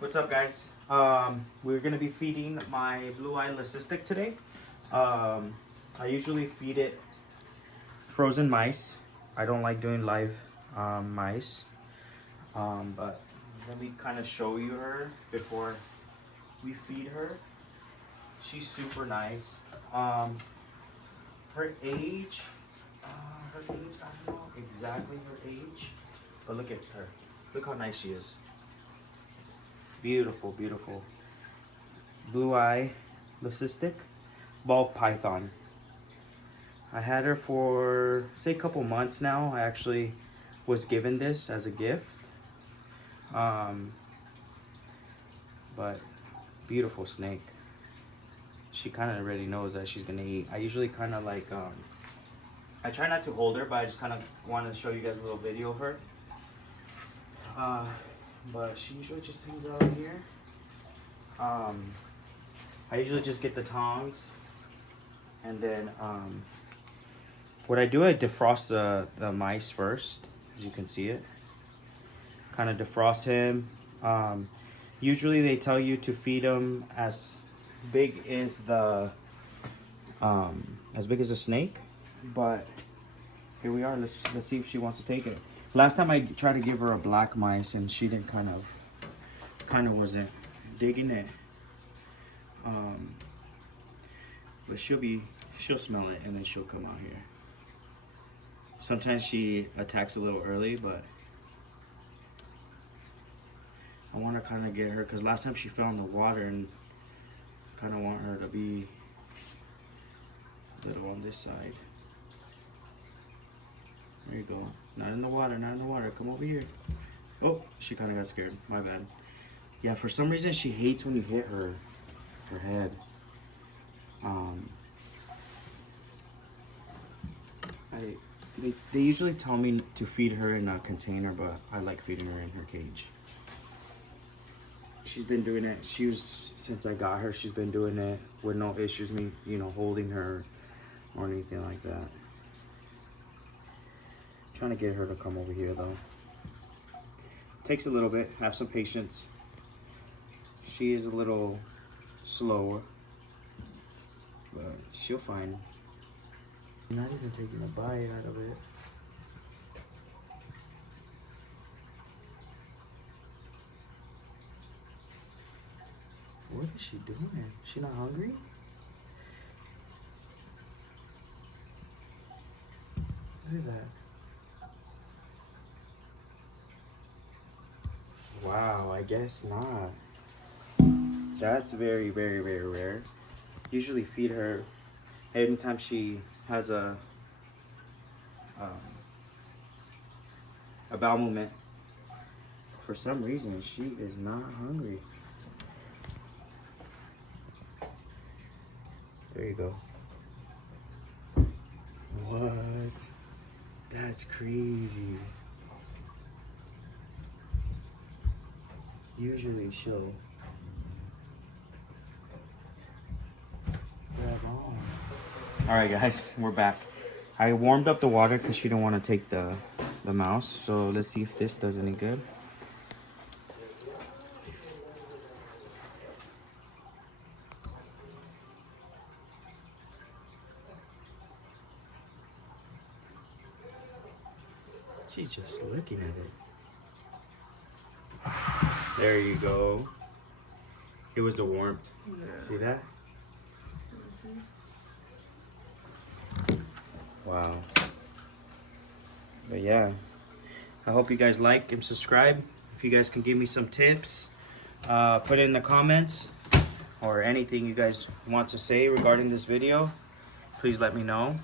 What's up, guys? We're gonna be feeding my blue-eye leucistic today. I usually feed it frozen mice. I don't like doing live mice, but let me kind of show you her before we feed her. She's super nice. Her age, I don't know exactly her age, but look at her. Look how nice she is. Beautiful, beautiful. Blue-eye leucistic ball python. I had her for, say, a couple months now. I actually was given this as a gift. But beautiful snake. She kind of already knows that she's gonna eat. I usually kind of like, I try not to hold her, but I just kind of want to show you guys a little video of her. But she usually just hangs out here. I usually just get the tongs, and then what I do, I defrost the mice first, as you can see it. Kind of defrost him. Usually they tell you to feed him as big as the as a snake, but here we are. Let's see if she wants to take it. Last time I tried to give her a black mice and she didn't kind of wasn't digging it. But she'll smell it and then she'll come out here. Sometimes she attacks a little early, but I want to kind of get her because last time she fell in the water, and kind of want her to be a little on this side. There you go. Not in the water, not in the water. Come over here. Oh, she kind of got scared. My bad. Yeah, for some reason she hates when you hit her head. They usually tell me to feed her in a container, but I like feeding her in her cage. She's been doing it. Since I got her, she's been doing it with no issues. Me, holding her or anything like that. Trying to get her to come over here though. Takes a little bit. Have some patience. She is a little slower, but she'll find. Not even taking a bite out of it. What is she doing? She not hungry? Look at that. Wow, I guess not. That's very, very, very rare. Usually feed her anytime she has a bowel movement. For some reason, she is not hungry. There you go. What? That's crazy. Usually she'll grab on. Alright guys, we're back. I warmed up the water because she didn't want to take the mouse. So let's see if this does any good. She's just looking at it. There you go. It was a warmth. Yeah. See that? Wow. But yeah, I hope you guys like and subscribe. If you guys can give me some tips, put it in the comments, or anything you guys want to say regarding this video, please let me know.